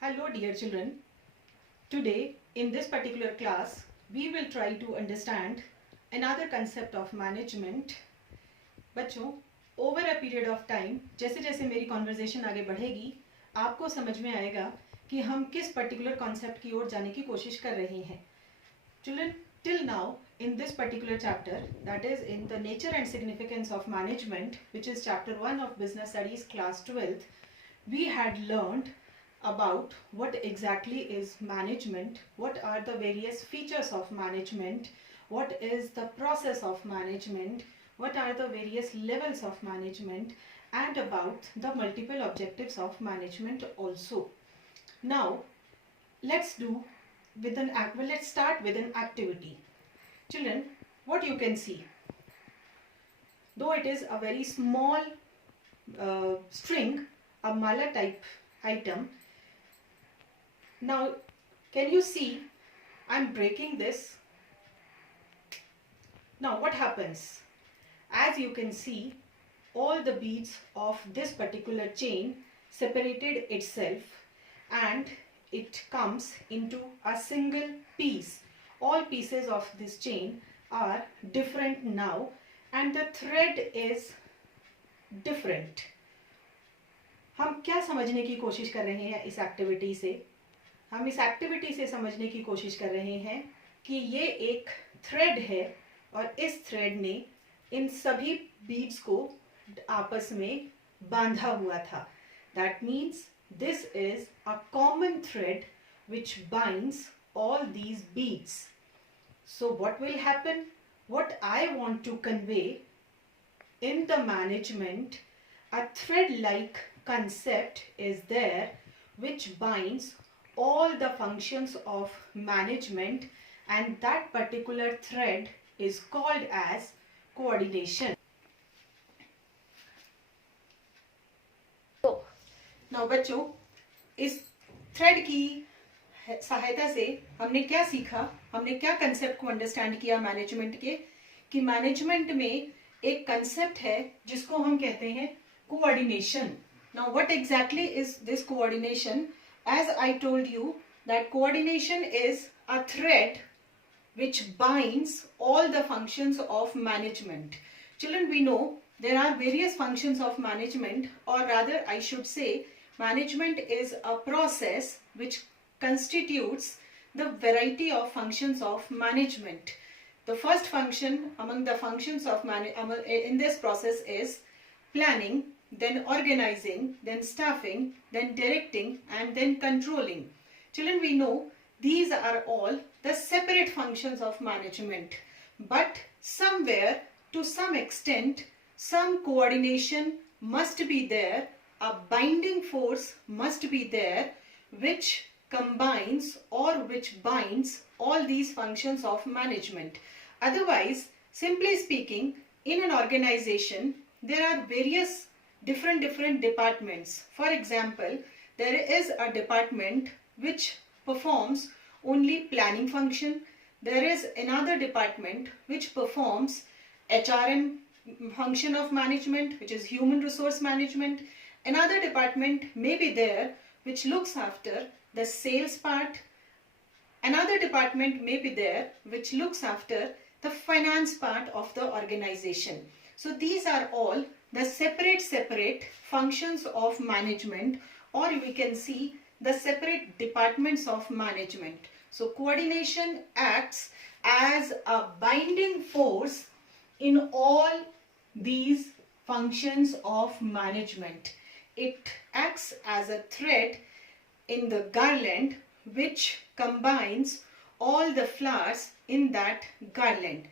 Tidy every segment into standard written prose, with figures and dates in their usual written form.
Hello dear children. Today in this particular class we will try to understand another concept of management. बच्चों over a period of time जैसे जैसे मेरी conversation आगे बढ़ेगी आपको समझ में आएगा कि हम किस particular concept की ओर जाने की कोशिश कर रहे हैं. Children, till now in this particular chapter, that is in the nature and significance of management, which is chapter 1 of business studies class 12th, we had learned about what exactly is management, what are the various features of management, what is the process of management, what are the various levels of management, and about the multiple objectives of management also. Now let's start with an activity. Children, what you can see, though it is a very small string, a mala type item. Now can you see I'm breaking this. Now what happens? As you can see, all the beads of this particular chain separated itself and it comes into a single piece. All pieces of this chain are different now and the thread is different. हम क्या समझने की कोशिश कर रहे हैं इस activity से? हम इस एक्टिविटी से समझने की कोशिश कर रहे हैं कि ये एक थ्रेड है और इस थ्रेड ने इन सभी बीड्स को आपस में बांधा हुआ था. That means this is a common thread which binds all these beads. So what will happen? What I want to convey in the management, a thread-like concept is there which binds all the functions of management, and that particular thread is called as coordination. So now बच्चों, इस thread की सहायता से हमने क्या सीखा, हमने क्या कंसेप्ट को अंडरस्टैंड किया मैनेजमेंट के, कि मैनेजमेंट में एक कंसेप्ट है जिसको हम कहते हैं coordination. Now what exactly is this coordination? As I told you that coordination is a thread which binds all the functions of management. Children, we know there are various functions of management, or rather I should say management is a process which constitutes the variety of functions of management. The first function among the functions of in this process is planning, then organizing, then staffing, then directing, and then controlling. Children, we know these are all the separate functions of management, but somewhere, to some extent, some coordination must be there, a binding force must be there, which combines or which binds all these functions of management. Otherwise, simply speaking, in an organization, there are various different departments. For example, there is a department which performs only planning function. There is another department which performs HRM function of management, which is human resource management. Another department may be there which looks after the sales part. Another department may be there which looks after the finance part of the organization. So these are all the separate functions of management, or we can see the separate departments of management. So coordination acts as a binding force in all these functions of management. It acts as a thread in the garland which combines all the flowers in that garland.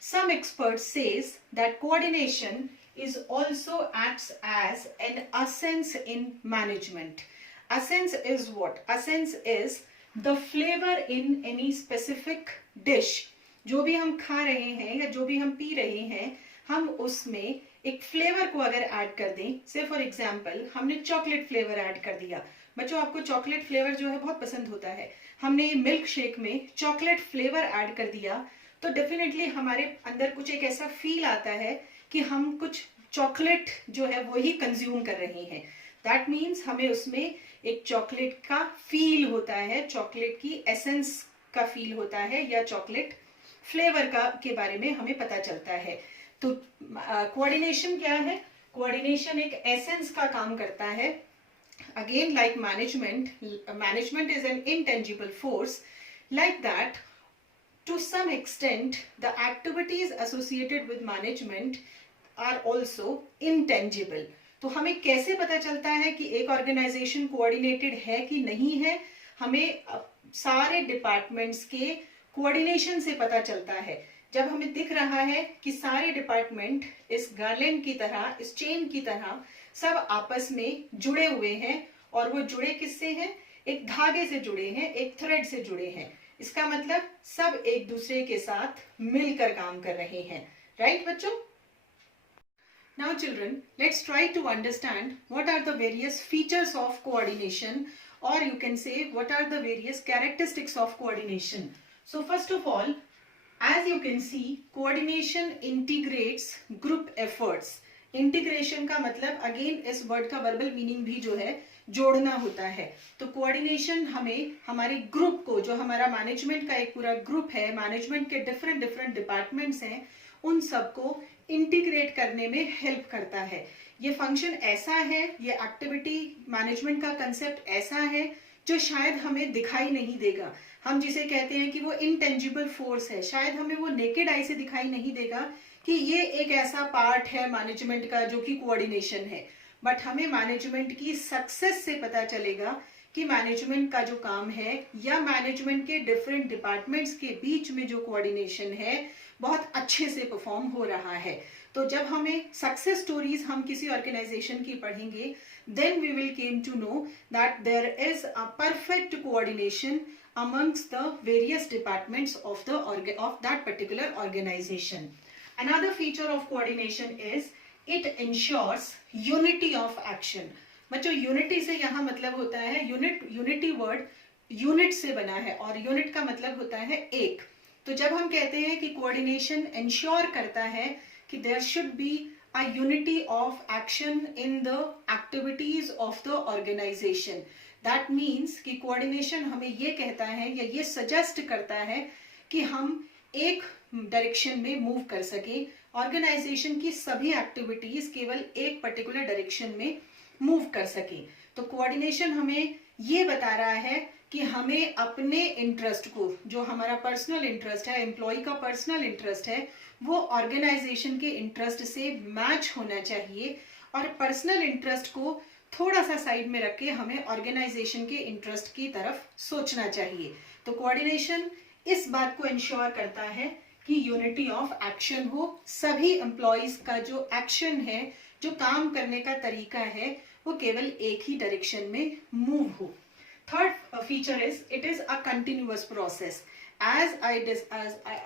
Some experts says that coordination is also acts as an essence in management. Essence is what? Essence is the flavor in any specific dish. जो भी हम खा रहे हैं या जो भी हम पी रहे हैं, हम उसमें एक फ्लेवर को अगर ऐड कर दें, से फॉर एग्जाम्पल हमने चॉकलेट फ्लेवर ऐड कर दिया. बच्चों, आपको चॉकलेट फ्लेवर जो है बहुत पसंद होता है. हमने मिल्क शेक में चॉकलेट फ्लेवर ऐड कर दिया तो डेफिनेटली हमारे अंदर कुछ एक ऐसा फील आता है कि हम कुछ चॉकलेट जो है वो ही कंज्यूम कर रहे हैं. दैट मीन्स हमें उसमें एक चॉकलेट का फील होता है, चॉकलेट की एसेंस का फील होता है, या चॉकलेट फ्लेवर का के बारे में हमें पता चलता है। तो कोऑर्डिनेशन क्या है? कोऑर्डिनेशन एक एसेंस का काम करता है। Again like management is an intangible force, like that to some extent the activities associated with management are also intangible. तो हमें कैसे पता चलता है कि एक ऑर्गेनाइजेशन कोऑर्डिनेटेड है कि नहीं है? हमें सारे डिपार्टमेंट्स के कोऑर्डिनेशन से पता चलता है। जब हमें दिख रहा है कि सारे डिपार्टमेंट इस गार्लैंड की तरह, इस चेन की तरह सब आपस में जुड़े हुए हैं, और वो जुड़े किससे हैं? एक धागे से जुड़े हैं, एक थ्रेड से जुड़े हैं। इसका मतलब सब एक दूसरे के साथ मिलकर काम कर रहे हैं। राइट बच्चों? Now children, let's try to understand what are the various features of coordination, और you can say what are the various characteristics of coordination. So first of all, as you can see, coordination integrates group efforts. Integration का मतलब again इस word का verbal meaning भी जो है जोड़ना होता है। तो कोऑर्डिनेशन हमें हमारे ग्रुप को, जो हमारा मैनेजमेंट का एक पूरा ग्रुप है, मैनेजमेंट के डिफरेंट डिफरेंट डिपार्टमेंट्स हैं, उन सबको इंटीग्रेट करने में हेल्प करता है। ये फंक्शन ऐसा है, ये एक्टिविटी मैनेजमेंट का कंसेप्ट ऐसा है जो शायद हमें दिखाई नहीं देगा। हम जिसे कहते हैं कि वो इनटेंजिबल फोर्स है, शायद हमें वो नेकेड आई से दिखाई नहीं देगा कि ये एक ऐसा पार्ट है मैनेजमेंट का जो कि कोऑर्डिनेशन है। बट हमें मैनेजमेंट की सक्सेस से पता चलेगा कि मैनेजमेंट का जो काम है या मैनेजमेंट के डिफरेंट डिपार्टमेंट्स के बीच में जो कोऑर्डिनेशन है बहुत अच्छे से परफॉर्म हो रहा है। तो जब हमें सक्सेस स्टोरीज हम किसी ऑर्गेनाइजेशन की पढ़ेंगे, then we will came to know that there is a perfect coordination amongst the various departments of that particular organization. Another feature of coordination is it ensures unity of action. बच्चों, unity से यहाँ मतलब होता है unity word unit से बना है, और यूनिट का मतलब होता है एक। तो जब हम कहते हैं कि कोऑर्डिनेशन इंश्योर करता है कि there should be a unity of action in the activities of the organization. That means कि coordination हमें ये कहता है या ये suggest करता है कि हम एक डायरेक्शन में मूव कर सके। ऑर्गेनाइजेशन की सभी एक्टिविटीज केवल एक पर्टिकुलर डायरेक्शन में मूव कर सके। तो कोऑर्डिनेशन हमें ये बता रहा है कि हमें अपने इंटरेस्ट को, जो हमारा पर्सनल इंटरेस्ट है, एम्प्लॉय का पर्सनल इंटरेस्ट है, वो ऑर्गेनाइजेशन के इंटरेस्ट से मैच होना चाहिए, और पर्सनल इंटरेस्ट को थोड़ा सा साइड में रख के हमें ऑर्गेनाइजेशन के इंटरेस्ट की तरफ सोचना चाहिए। तो कोऑर्डिनेशन इस बात को इंश्योर करता है कि यूनिटी ऑफ एक्शन हो, सभी एम्प्लॉयज का जो एक्शन है, जो काम करने का तरीका है, वो केवल एक ही डायरेक्शन में मूव हो। Third feature is it is a continuous process. As I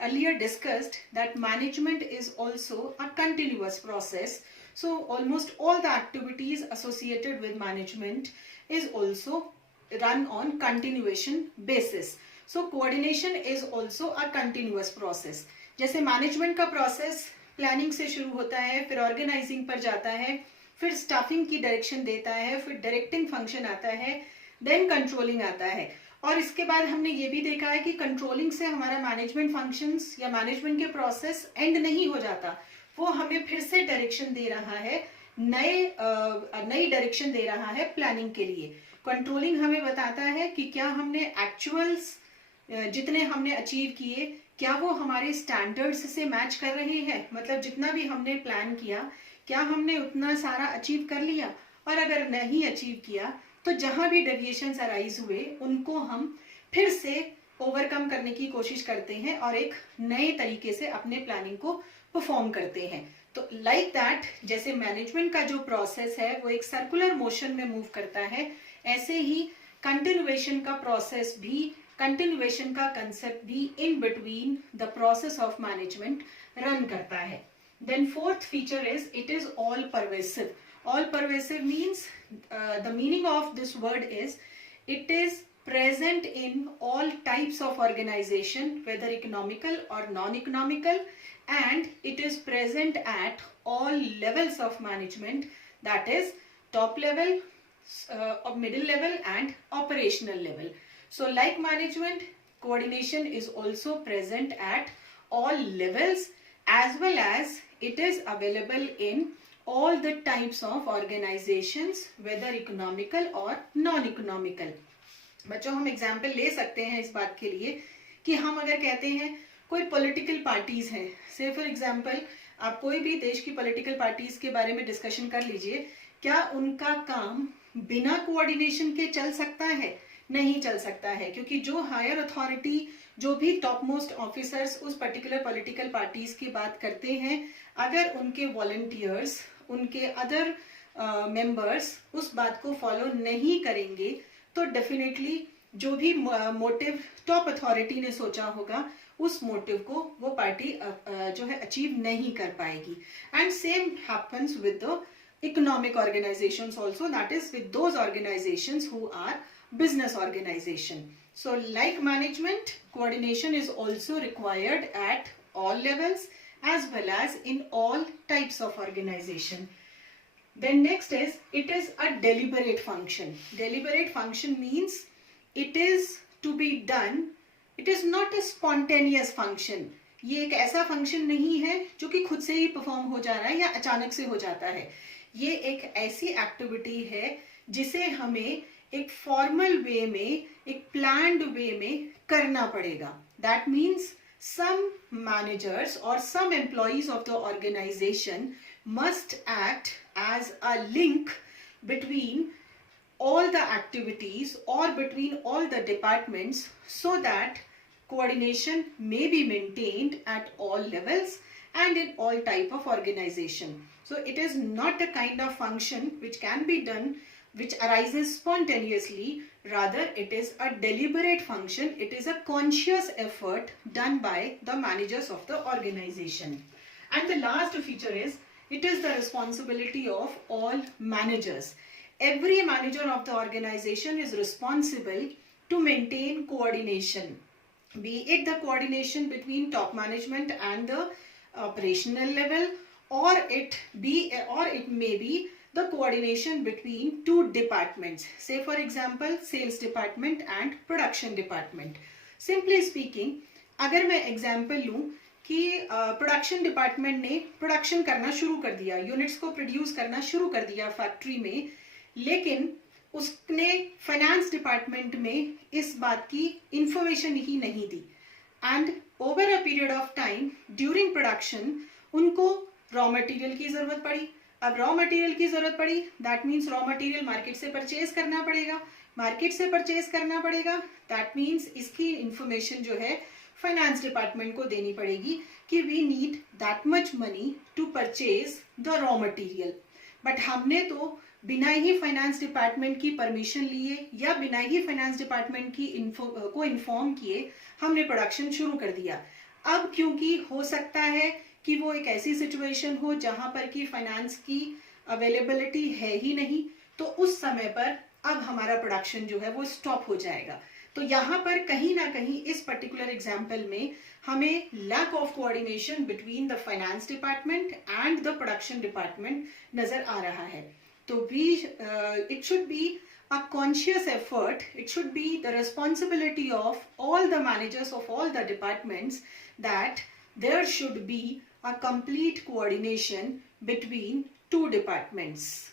earlier discussed that management is also a continuous process. So almost all the activities associated with management is also run on continuation basis. So coordination is also a continuous process. जैसे management का process planning से शुरू होता है, फिर organising पर जाता है, फिर स्टाफिंग की डायरेक्शन देता है, फिर डायरेक्टिंग फंक्शन आता है, देन कंट्रोलिंग आता है, और इसके बाद हमने ये भी देखा है कि कंट्रोलिंग से हमारा मैनेजमेंट फंक्शंस या मैनेजमेंट के प्रोसेस एंड नहीं हो जाता, वो हमें फिर से डायरेक्शन दे रहा है, नई डायरेक्शन दे रहा है प्लानिंग के लिए। कंट्रोलिंग हमें बताता है कि क्या हमने एक्चुअल्स जितने हमने अचीव किए, क्या वो हमारे स्टैंडर्ड्स से मैच कर रहे हैं, मतलब जितना भी हमने प्लान किया क्या हमने उतना सारा अचीव कर लिया, और अगर नहीं अचीव किया तो जहां भी डेविएशंस अराइज हुए उनको हम फिर से ओवरकम करने की कोशिश करते हैं और एक नए तरीके से अपने प्लानिंग को परफॉर्म करते हैं। तो लाइक दैट, जैसे मैनेजमेंट का जो प्रोसेस है वो एक सर्कुलर मोशन में मूव करता है, ऐसे ही कंटिन्यूएशन का प्रोसेस भी, कंटिन्यूएशन का कंसेप्ट भी in between the process of management run करता है। Then fourth feature is it is all pervasive. All pervasive means the meaning of this word is it is present in all types of organization, whether economical or non-economical, and it is present at all levels of management, that is top level, of middle level and operational level. So like management, coordination is also present at all levels, as well as it is available in all the types of organizations, whether economical or non-economical. बच्चों हम example ले सकते हैं इस बात के लिए कि हम अगर कहते हैं कोई पॉलिटिकल पार्टीज हैं, से फॉर एग्जाम्पल आप कोई भी देश की पॉलिटिकल पार्टीज के बारे में डिस्कशन कर लीजिए, क्या उनका काम बिना कोऑर्डिनेशन के चल सकता है? नहीं चल सकता है, क्योंकि जो हायर अथॉरिटी, जो भी टॉप मोस्ट ऑफिसर्स उस पर्टिकुलर पॉलिटिकल पार्टीज की बात करते हैं, अगर उनके वॉलंटियर्स, उनके अदर मेंबर्स उस बात को फॉलो नहीं करेंगे तो डेफिनेटली जो भी मोटिव टॉप अथॉरिटी ने सोचा होगा उस मोटिव को वो पार्टी जो है अचीव नहीं कर पाएगी. And same happens with the economic organizations also, that is with those organizations who are business organization. So like management, coordination is also required at all levels as well as in all types of organization. Then next is, it is a deliberate function. Deliberate function means it is to be done, it is not a spontaneous function. ये एक ऐसा function नहीं है जो कि खुद से ही perform हो जा रहा है या अचानक से हो जाता है. ये एक ऐसी एक्टिविटी है जिसे हमें एक फॉर्मल वे में, एक प्लान्ड वे में करना पड़ेगा. That means some managers or some employees of the organization must act as a link between all the activities or between all the departments so that coordination may be maintained at all levels and in all type of organization. So it is not a kind of function which can be done, which arises spontaneously. Rather, it is a deliberate function. It is a conscious effort done by the managers of the organization. And the last feature is, it is the responsibility of all managers. Every manager of the organization is responsible to maintain coordination, be it the coordination between top management and the operational level, or it may be the coordination between two departments, say for example sales department and production department. Simply speaking, अगर मैं example लूँ कि production department ने production करना शुरू कर दिया, units को प्रोड्यूस करना शुरू कर दिया फैक्ट्री में, लेकिन उसने फाइनेंस डिपार्टमेंट में इस बात की इंफॉर्मेशन ही नहीं दी, and over a period of time during production उनको रॉ मटेरियल की जरूरत पड़ी. अब रॉ मटेरियल की जरूरत पड़ी, that means raw material market से परचेज करना पड़ेगा. मार्केट से परचेज करना पड़ेगा, दैट मीन्स इसकी इंफॉर्मेशन जो है फाइनेंस डिपार्टमेंट को देनी पड़ेगी कि we need that much money to purchase the raw material. But हमने तो बिना ही फाइनेंस डिपार्टमेंट की परमिशन लिए या बिना ही फाइनेंस डिपार्टमेंट की को इन्फॉर्म किए हमने प्रोडक्शन शुरू कर दिया. अब क्योंकि हो सकता है कि वो एक ऐसी सिचुएशन हो जहां पर कि फाइनेंस की अवेलेबिलिटी है ही नहीं, तो उस समय पर अब हमारा प्रोडक्शन जो है वो स्टॉप हो जाएगा. तो यहाँ पर कहीं ना कहीं इस पर्टिकुलर एग्जाम्पल में हमें lack of coordination between the finance department and the production department नजर आ रहा है. तो it should be a conscious effort, it should be the responsibility of all the managers of all the departments that there should be a complete coordination between two departments.